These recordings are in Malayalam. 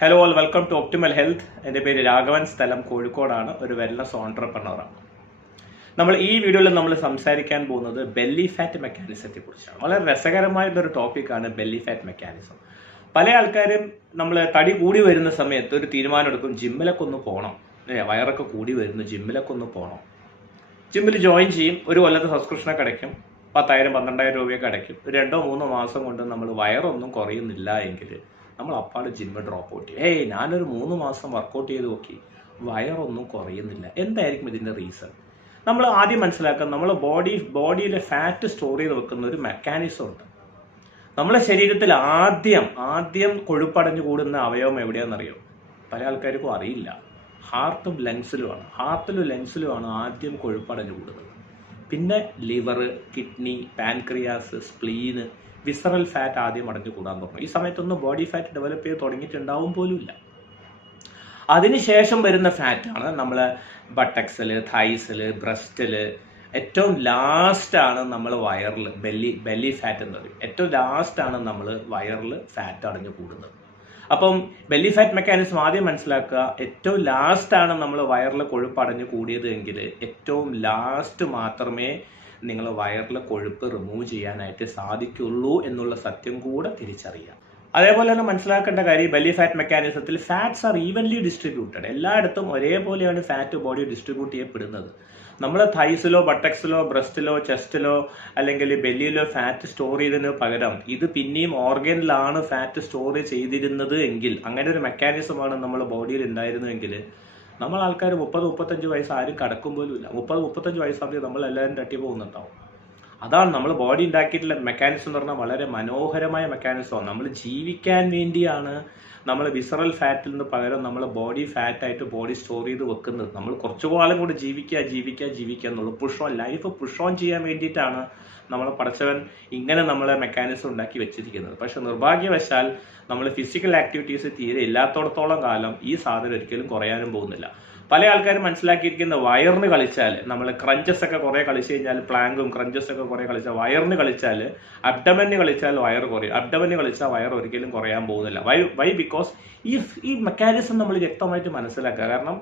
Hello all, welcome to optimal health. എൻ്റെ പേര് രാഘവൻ, സ്ഥലം കോഴിക്കോടാണ്. ഒരു വെൽനസ് ഓൺട്രപ്രണറാണ്. നമ്മൾ ഈ വീഡിയോയിൽ നമ്മൾ സംസാരിക്കാൻ പോകുന്നത് ബെല്ലി ഫാറ്റ് മെക്കാനിസത്തെ കുറിച്ചാണ്. വളരെ രസകരമായിട്ടൊരു ടോപ്പിക്കാണ് ബെല്ലി ഫാറ്റ് മെക്കാനിസം. പല ആൾക്കാരും നമ്മൾ തടി കൂടി വരുന്ന സമയത്ത് ഒരു തീരുമാനം എടുക്കും, ജിമ്മിലൊക്കെ ഒന്ന് പോകണം, വയറൊക്കെ കൂടി വരുന്നു, ജിമ്മിലൊക്കെ ഒന്ന് പോകണം. ജിമ്മിൽ ജോയിൻ ചെയ്യും, ഒരു കൊല്ലത്തെ സബ്സ്ക്രിപ്ഷനൊക്കെ അടയ്ക്കും, 10,000 12,000 രൂപയൊക്കെ അടയ്ക്കും. 2-3 മാസം കൊണ്ട് നമ്മൾ വയറൊന്നും കുറയുന്നില്ല എങ്കിൽ നമ്മൾ അപ്പാട് ജിമ്മ് ഡ്രോപ്പ് ഔട്ട് ചെയ്യും. ഞാനൊരു 3 മാസം വർക്കൗട്ട് ചെയ്ത് നോക്കി, വയറൊന്നും കുറയുന്നില്ല. എന്തായിരിക്കും ഇതിൻ്റെ റീസൺ? നമ്മൾ ആദ്യം മനസ്സിലാക്കുക, നമ്മൾ ബോഡിയിലെ ഫാറ്റ് സ്റ്റോർ ചെയ്ത് വെക്കുന്ന ഒരു മെക്കാനിസം ഉണ്ട്. നമ്മളെ ശരീരത്തിൽ ആദ്യം കൊഴുപ്പടഞ്ഞു കൂടുന്ന അവയവം എവിടെയാണെന്നറിയോ? പല ആൾക്കാർക്കും അറിയില്ല. ഹാർട്ടും ലങ്സിലുമാണ് ആദ്യം കൊഴുപ്പടഞ്ഞു കൂടുന്നത്. പിന്നെ liver, kidney, pancreas, സ്പ്ലീന്, visceral fat ആദ്യം അടഞ്ഞു കൂടാൻ തുടങ്ങും. ഈ സമയത്തൊന്നും ബോഡി ഫാറ്റ് ഡെവലപ്പ് ചെയ്ത് തുടങ്ങിയിട്ടുണ്ടാവും പോലുമില്ല. അതിനുശേഷം വരുന്ന ഫാറ്റാണ് നമ്മൾ ബട്ടക്സിൽ, തൈസിൽ, ബ്രസ്റ്റിൽ. ഏറ്റവും ലാസ്റ്റാണ് നമ്മൾ വയറിൽ ബെല്ലി ഫാറ്റ് എന്ന് പറയും. ഏറ്റവും ലാസ്റ്റാണ് നമ്മൾ വയറിൽ ഫാറ്റ് അടഞ്ഞു കൂടുന്നത്. അപ്പം ബെല്ലി ഫാറ്റ് മെക്കാനിസം ആദ്യം മനസ്സിലാക്കുക. ഏറ്റവും ലാസ്റ്റാണ് നമ്മൾ വയറിൽ കൊഴുപ്പ് അടഞ്ഞു കൂടിയത് എങ്കിൽ ഏറ്റവും ലാസ്റ്റ് മാത്രമേ നിങ്ങൾ വയറിലെ കൊഴുപ്പ് റിമൂവ് ചെയ്യാനായിട്ട് സാധിക്കുള്ളൂ എന്നുള്ള സത്യം കൂടെ തിരിച്ചറിയാം. അതേപോലെ തന്നെ മനസ്സിലാക്കേണ്ട കാര്യം, ബെല്ലി ഫാറ്റ് മെക്കാനിസത്തിൽ ഫാറ്റ്സ് ആർ ഈവൻലി ഡിസ്ട്രിബ്യൂട്ടഡ്. എല്ലായിടത്തും ഒരേപോലെയാണ് ഫാറ്റ് ബോഡി ഡിസ്ട്രിബ്യൂട്ട് ചെയ്യപ്പെടുന്നത്. നമ്മൾ തൈസിലോ, ബട്ടക്സിലോ, ബ്രസ്റ്റിലോ, ചെസ്റ്റിലോ അല്ലെങ്കിൽ ബെല്ലിയിലോ ഫാറ്റ് സ്റ്റോർ ചെയ്തതിന് പകരം ഇത് പിന്നെയും ഓർഗനിലാണ് ഫാറ്റ് സ്റ്റോർ ചെയ്തിരുന്നത് എങ്കിൽ, അങ്ങനെ ഒരു മെക്കാനിസമാണ് നമ്മൾ ബോഡിയിൽ ഉണ്ടായിരുന്നുവെങ്കിൽ നമ്മൾ ആൾക്കാർ 30-35 വയസ്സ് ആരും കടക്കും പോലും ഇല്ല. 30-35 വയസ്സാകുമ്പോൾ നമ്മളെല്ലാവരും തട്ടി പോകുന്നുണ്ടാവും. അതാണ് നമ്മൾ ബോഡി ഉണ്ടാക്കിയിട്ടുള്ള മെക്കാനിസം എന്ന് പറഞ്ഞാൽ വളരെ മനോഹരമായ മെക്കാനിസമാണ്. നമ്മൾ ജീവിക്കാൻ വേണ്ടിയാണ് നമ്മൾ വിസറൽ ഫാറ്റിൽ നിന്ന് പകരം നമ്മൾ ബോഡി ഫാറ്റായിട്ട് ബോഡി സ്റ്റോർ ചെയ്ത് വെക്കുന്നത്. നമ്മൾ കുറച്ചു കാലം കൂടി ജീവിക്കുക എന്നുള്ളൂ. ലൈഫ് പുഷ് ഓൺ ചെയ്യാൻ വേണ്ടിയിട്ടാണ് നമ്മളെ പടച്ചവൻ ഇങ്ങനെ നമ്മളെ മെക്കാനിസം ഉണ്ടാക്കി വെച്ചിരിക്കുന്നത്. പക്ഷെ നിർഭാഗ്യവശാൽ നമ്മൾ ഫിസിക്കൽ ആക്ടിവിറ്റീസ് തീരെ ഇല്ലാത്തടത്തോളം കാലം ഈ സാധനം ഒരിക്കലും കുറയാനും പോകുന്നില്ല. പല ആൾക്കാരും മനസ്സിലാക്കിയിരിക്കുന്ന വയറിന് കളിച്ചാൽ, നമ്മൾ ക്രഞ്ചസ് ഒക്കെ കുറേ കളിച്ചു കഴിഞ്ഞാൽ, പ്ലാങ്കും ക്രഞ്ചസ് ഒക്കെ കുറേ കളിച്ചാൽ, വയറിന് കളിച്ചാൽ, അബ്ഡമന് കളിച്ചാൽ വയർ കുറയും. അബ്ഡമന് കളിച്ചാൽ വയർ ഒരിക്കലും കുറയാൻ പോകുന്നില്ല. വൈ ബിക്കോസ് ഈ മെക്കാനിസം നമ്മൾ വ്യക്തമായിട്ട് മനസ്സിലാക്കുക. കാരണം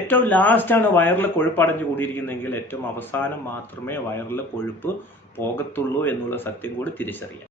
ഏറ്റവും ലാസ്റ്റാണ് വയറിൽ കൊഴുപ്പടഞ്ഞു കൂടിയിരിക്കുന്നതെങ്കിൽ ഏറ്റവും അവസാനം മാത്രമേ വയറിൽ കൊഴുപ്പ് പോകത്തുള്ളൂ എന്നുള്ള സത്യം കൂടി തിരിച്ചറിയാം.